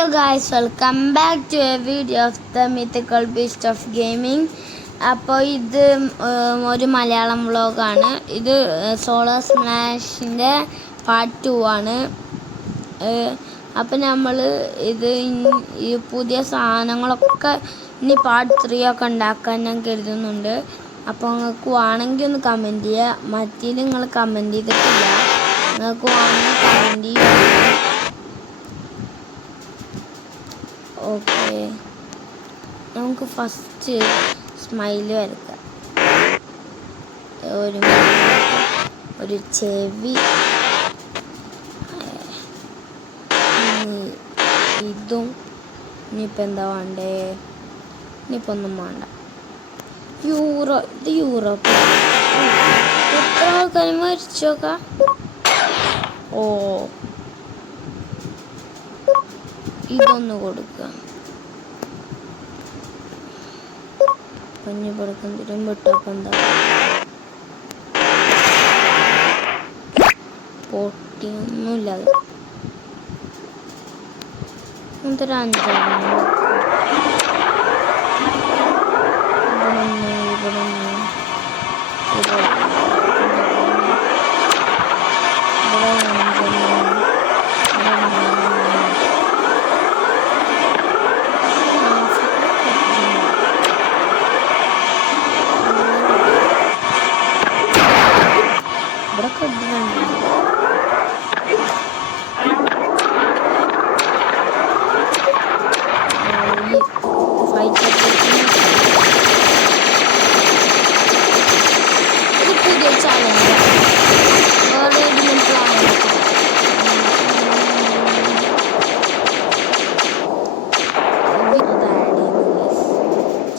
Hello guys, welcome back to a video of the mythical beast of gaming. അപ്പോൾ ഇത് ഒരു മലയാളം വ്ളോഗാണ്. ഇത് സോളാർ സ്മാഷിൻ്റെ പാർട്ട് 2 ആണ്. അപ്പോൾ നമ്മൾ ഇത് ഈ പുതിയ സാധനങ്ങളൊക്കെ ഇനി പാർട്ട് 3 ഒക്കെ ഉണ്ടാക്കാൻ ഞാൻ കരുതുന്നുണ്ട്. അപ്പോൾ നിങ്ങൾക്ക് വേണമെങ്കിൽ ഒന്ന് കമൻറ്റ് ചെയ്യുക. മറ്റേ നിങ്ങൾ കമൻറ്റ് ചെയ്തിട്ടില്ല, നിങ്ങൾക്ക് വേണമെങ്കിൽ കമൻറ്റ് ചെയ്യുക. ഓക്കെ, നമുക്ക് ഫസ്റ്റ് സ്മൈല് വരയ്ക്കാം. ഒരു ചെവി, ഇതും. ഇനിയിപ്പോൾ എന്താ വേണ്ടേ? ഇനിയിപ്പോൾ ഒന്നും വേണ്ട. ഇത് യൂറോപ്പ്. എത്ര ആൾക്കാർ മരിച്ചു നോക്കാം. ഓ, ഇതൊന്ന് കൊടുക്കുക. പഞ്ഞു കൊടുക്കുന്നതിനും വിട്ടപ്പം എന്താ പൊട്ടിയൊന്നുമില്ലാതെ എന്തൊരു അഞ്ചാണ്.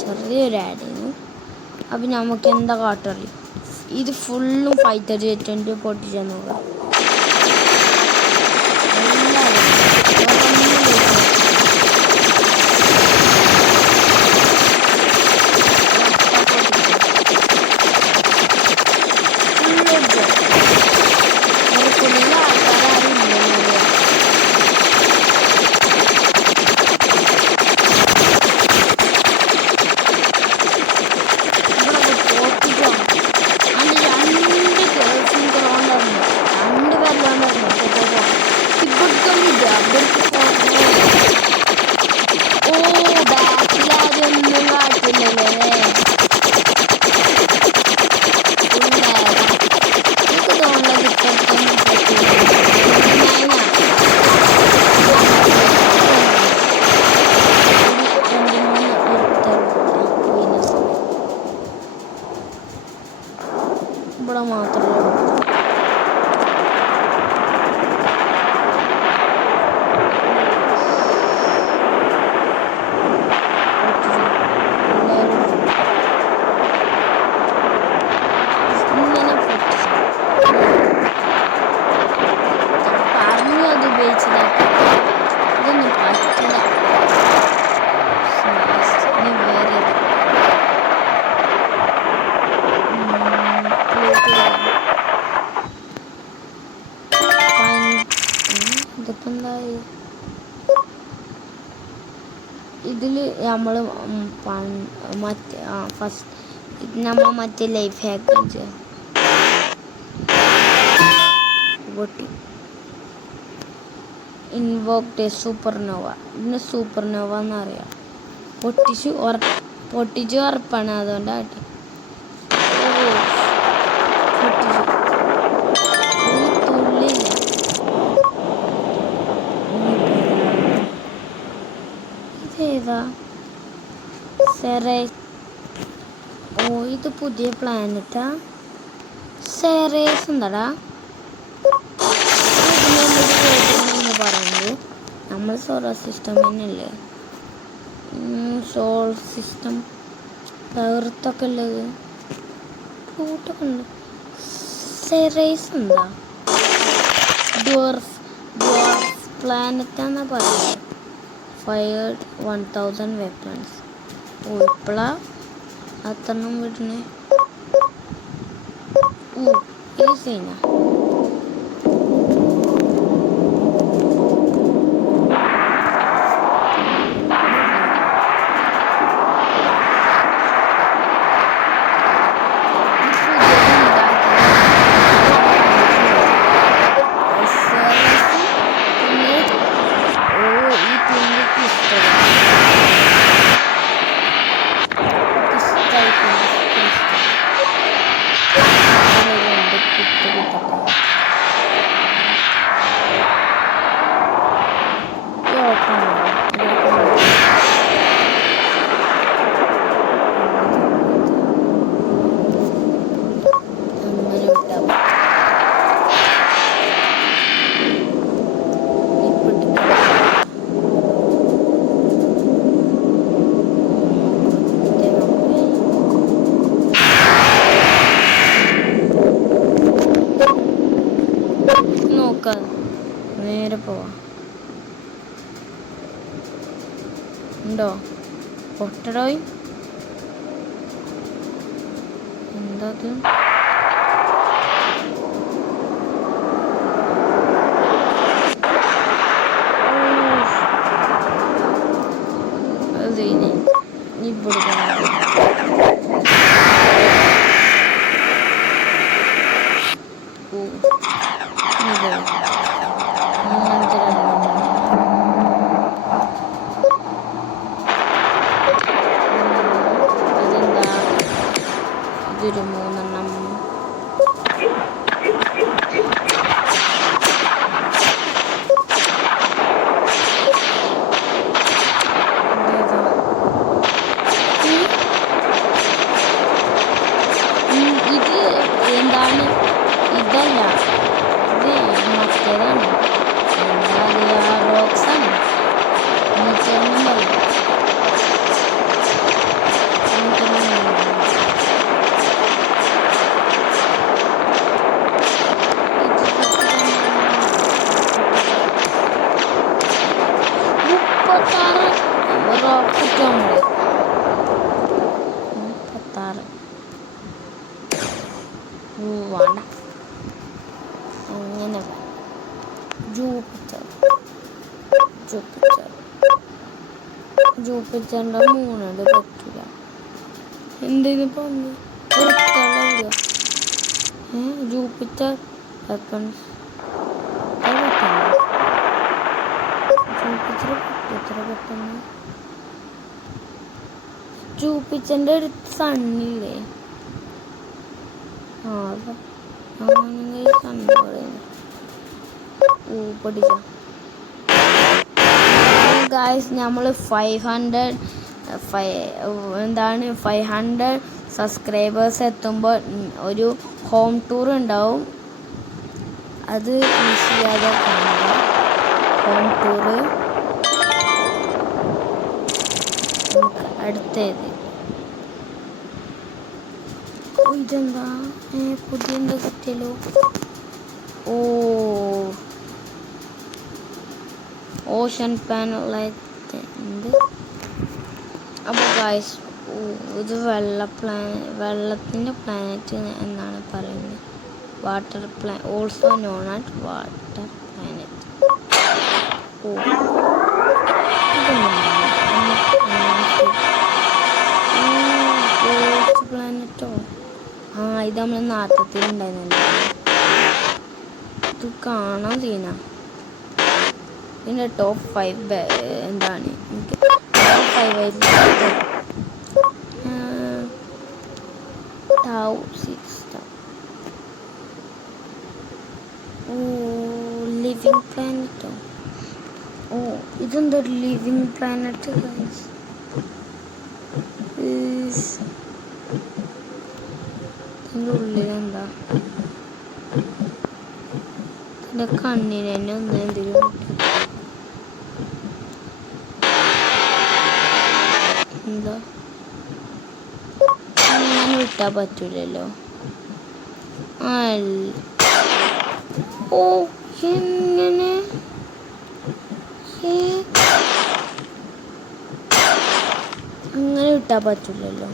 ചെറിയൊരു ആഡ് ചെയ്യുന്നു. അപ്പം നമുക്ക് എന്താ കാട്ടറിയും. ഇത് ഫുള്ളും ഫൈറ്റർ ജെറ്റ് പൊട്ടിച്ചാൽ നോക്കാം. ഇവിടെ മാത്രമേ പറഞ്ഞത് ഉപയോഗിച്ചതാക്കി. ഇതൊന്നും പറ്റില്ല. വേറെ ഇതിപ്പോൾ എന്തായി? ഇതിൽ നമ്മൾ മറ്റേ ലൈഫ് ഹാക്ക് ചെയ്യാം. പൊട്ടി ഇൻവോക്ട് സൂപ്പർനോവ. ഇതിന് സൂപ്പർനോവ എന്നറിയാം. പൊട്ടിച്ചു ഉറപ്പാണ്, അതുകൊണ്ടാട്ടെ. ഇതേതാ? സെറേസ്. ഓ, ഇത് പുതിയ പ്ലാനറ്റാ. സെറേസ് എന്താടാ പറയുന്നത്? നമ്മൾ സോളാർ സിസ്റ്റം തന്നെയല്ലേ. സോൾ സിസ്റ്റം എർത്തൊക്കെ ഉള്ളത്. ഫ്ലൂട്ടൊക്കെ ഉണ്ട്. സെറേസ് എന്താ? ഡ്വാർഫ് പ്ലാനറ്റാന്നാ പറയുന്നത്. Fired 1000 weapons. ഓ, ഇപ്പോഴാ അത്രണ്ണം വിടണേ. ഓ, ഇത് സീനാ. ഉണ്ടോ? പൊട്ടടോയ് എന്താ അത്? അത് ഇവിടെ അങ്ങനത്തെ ഇതെന്താ? ഇതൊരു 3 ഇത് എന്താണ്? ഇതല്ല, ഇത് മറ്റേതാണ്. എന്താ റോക്സാണ്. റോക്കറ്റ് ഉണ്ട് 36. വേണ്ട, അങ്ങനെ ജൂപ്പിറ്റർ ജൂപ്പിറ്ററിൻ്റെ 3 പറ്റില്ല. എന്തിനു പറഞ്ഞു ജൂപ്പിറ്റർ വെപ്പൺസ് ജൂപ്പിറ്റർ ഇത്ര പെട്ടെന്ന്. ജൂപ്പിറ്ററിൻ്റെ അടുത്ത് സണ്ണില്ലേ? സണ്ണ് പറയുന്നത് പഠിച്ച ഗായ്സ്. നമ്മൾ 500 സബ്സ്ക്രൈബേഴ്സ് എത്തുമ്പോൾ ഒരു ഹോം ടൂർ ഉണ്ടാവും. അത് മിസ് ചെയ്യാതെ കാണുക. ഹോം ടൂർ അടുത്തേത്. ഇതെന്താ? പുതിയ എന്താ കിട്ടിയല്ലോ? ഓഷൻ പാനലായിട്ട് ഉണ്ട്. അപ്പോൾ ഗായ്സ്, ഇത് വെള്ളത്തിൻ്റെ പ്ലാനറ്റ് എന്നാണ് പറയുന്നത്. Water also known as water planet. പ്ലാനറ്റോ? ഇത് നമ്മൾ നാട്ടത്തിലുണ്ടായിരുന്നല്ലോ. ഇത് കാണാൻ സീനാ. ഇതിൻ്റെ ടോപ്പ് 5 എന്താണ്? എനിക്ക് ടോപ്പ് 5 ആയിട്ട് സിസ്റ്റം. ലിവിങ് പ്ലാനറ്റോ? ഇതെന്താ ലിവിങ് പ്ലാനറ്റ്? ഇതിൻ്റെ ഉള്ളിലെന്താ? ഇതിൻ്റെ കണ്ണിന് തന്നെ ഒന്ന് എന്തെങ്കിലും എന്താ? അങ്ങനെ വിട്ടാൽ പറ്റൂലല്ലോ. എങ്ങനെ? അങ്ങനെ വിട്ടാൽ പറ്റൂലല്ലോ.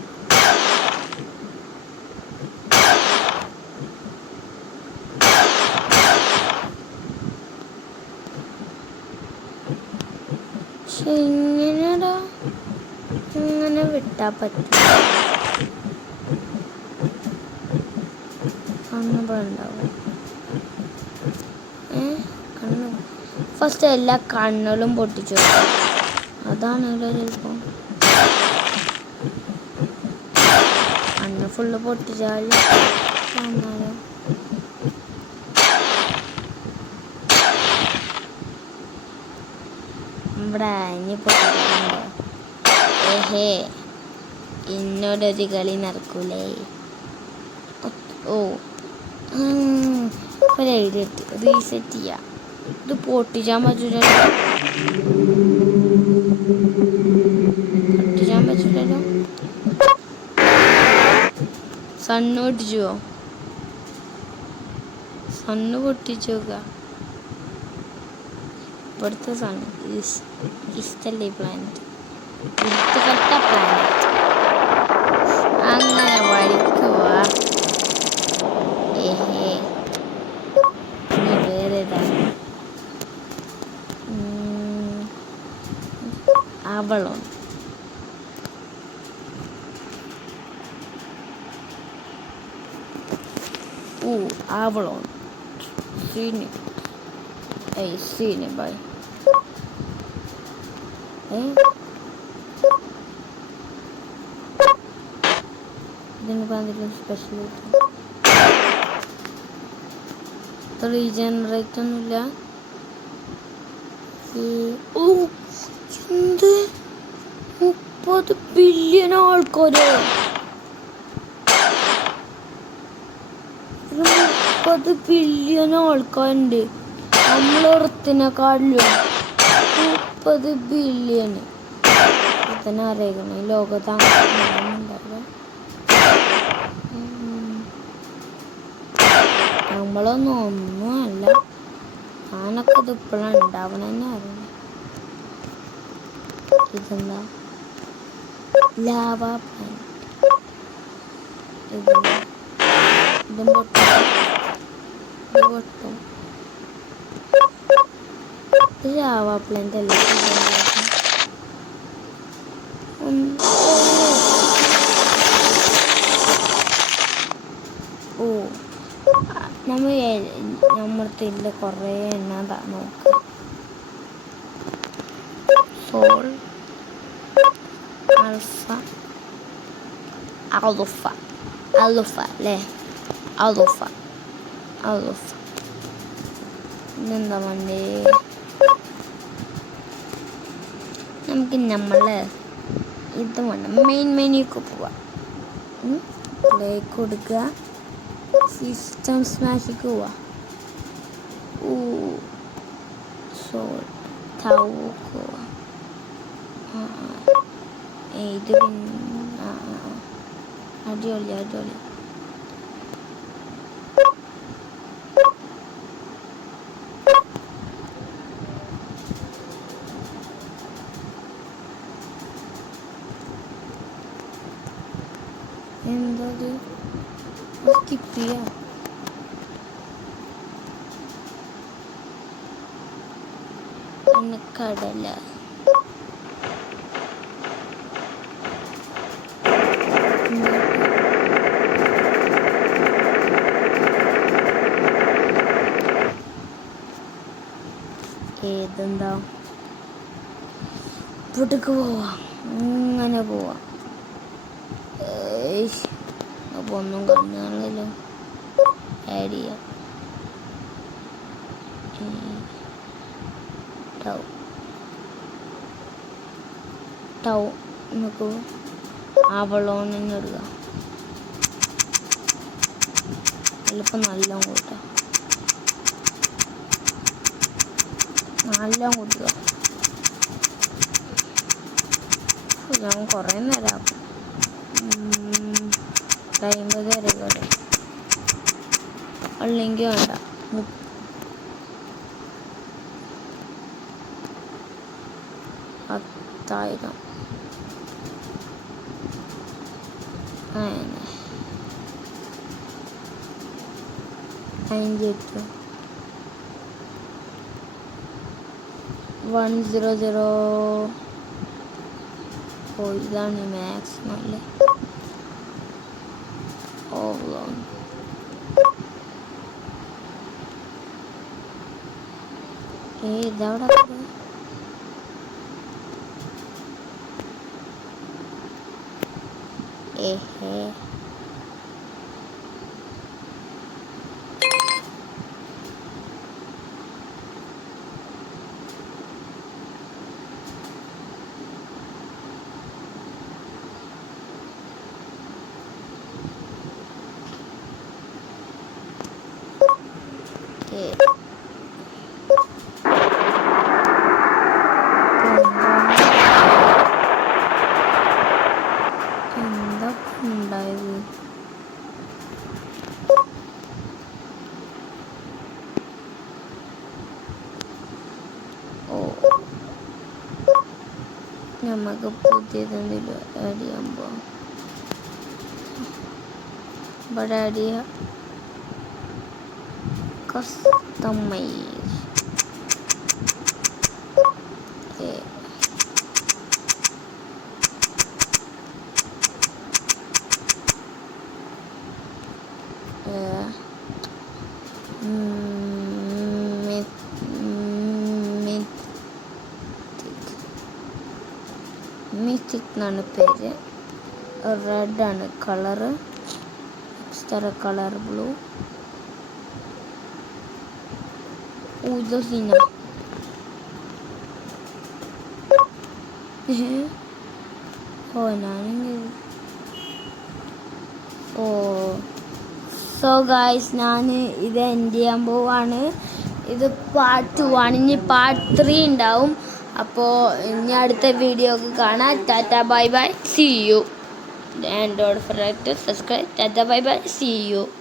എങ്ങനെയാടാ? അങ്ങനെ വിട്ടാൽ പറ്റില്ല. കണ്ണുണ്ടാവും. കണ്ണ് ഫസ്റ്റ് എല്ലാ കണ്ണുകളും പൊട്ടിച്ചു. അതാണല്ലോ ചിലപ്പോൾ. കണ്ണ് ഫുള്ള് പൊട്ടിച്ചാൽ വന്നാലോ? ഇവിടെ ഇനി പൊട്ടിട്ടുണ്ടോ? എന്നോടൊരു കളി നടക്കൂലേ? ഒരു ഐഡിയ എത്തി. റീസെറ്റ് ചെയ്യാം. ഇത് പൊട്ടിച്ചാൻ പറ്റൂലല്ലോ. സണ്ണ് പൊട്ടിച്ചുവോ? സണ്ണ് പൊട്ടിച്ചു നോക്കുക. ഇവിടുത്തെ സണ്ണ് ഇഷ്ടല്ലേ പ്ലാനറ്റ്? വൃത്തികെട്ട പ്ലാനറ്റ്. അങ്ങനെ വഴിക്കുക. ഏഹേ ഇനി വേറെ ഏതാണ്? അവളോൺ. Avalon. Seen it by. ഇതിന് പറഞ്ഞിട്ടുള്ള സ്പെഷ്യൽ റീജനറേറ്റ് ഒന്നുമില്ല. എന്ത് 30 ബില്യൺ ആൾക്കാര്, 30 ബില്യൺ ആൾക്കാരുണ്ട് നമ്മളെർത്തിനെക്കാട്ടിലും. 30 ബില്യൺ തന്നെ അറിയിക്കണം ഈ ലോകത്ത്. നമ്മളൊന്നും ഒന്നുമല്ല. ഞാനൊക്കെ ഇത് ഇപ്പോഴാണ് ഉണ്ടാവണമെന്ന് അറിയില്ല. ഇതെന്താ? Lava plant. ഇതും പൊട്ടും. ഇത് ലാവ പ്ലാന്റ് അല്ല. നമ്മളത്തിൻ്റെ കുറേ എണ്ണ നോക്കാം. സോൾ, അലുഫ അല്ലേ? അലുഫ ഇതെന്താ വേണ്ടേ? നമുക്ക് ഇത് വേണ്ട. മെയിൻ മെനുക്ക് പോവാം. പ്ലേക്ക് കൊടുക്കുക. സിസ്റ്റം സ്മാഷിക്ക് പോവാം. സോൾ തൗക്ക് ഇത് അടിപൊളി. എന്തത്? സ്കിപ്പ് ചെയ്യാം. കടല ഏതെന്താ? ഇവിടേക്ക് പോവാം. അങ്ങനെ പോവാം. അപ്പോൾ ഒന്നും കാണുന്നില്ലല്ലോ. ആഡ് ചെയ്യാം. ടൗ നമുക്ക് അവളോൺ തന്നെ എടുക്കാം. ചിലപ്പോൾ നല്ല കൂട്ടാം. ഞാൻ കുറേ നേരം 50 വരെ അല്ലെങ്കിൽ വേണ്ട. 10,000 അങ്ങനെ 100. ഇതാണ് മാക്സിമം അല്ലേ? ഓവലോൺ ഇതവിടെ എന്തൊക്കെ ഉണ്ടായത്? നമുക്ക് പുതിയതെന്തെങ്കിലും ആഡ് ചെയ്യുമ്പോൾ ഇവിടെ ആഡ് ചെയ്യാം. കസ്റ്റമൈസ് മിത്തിക് എന്നാണ് പേര്. റെഡ് ആണ് കളറ്, എക്സ്ട്രാ കളർ ബ്ലൂ. ഇത് സീന സോ ഗായ്സ്, ഞാൻ ഇത് എൻഡ് ചെയ്യാൻ പോവാണ്. ഇത് പാർട്ട് 1. ഇനി പാർട്ട് 3 ഉണ്ടാവും. അപ്പോൾ ഇനി അടുത്ത വീഡിയോ കാണാം. Tata bye bye, see you. And don't forget to subscribe. Tata bye bye, see U.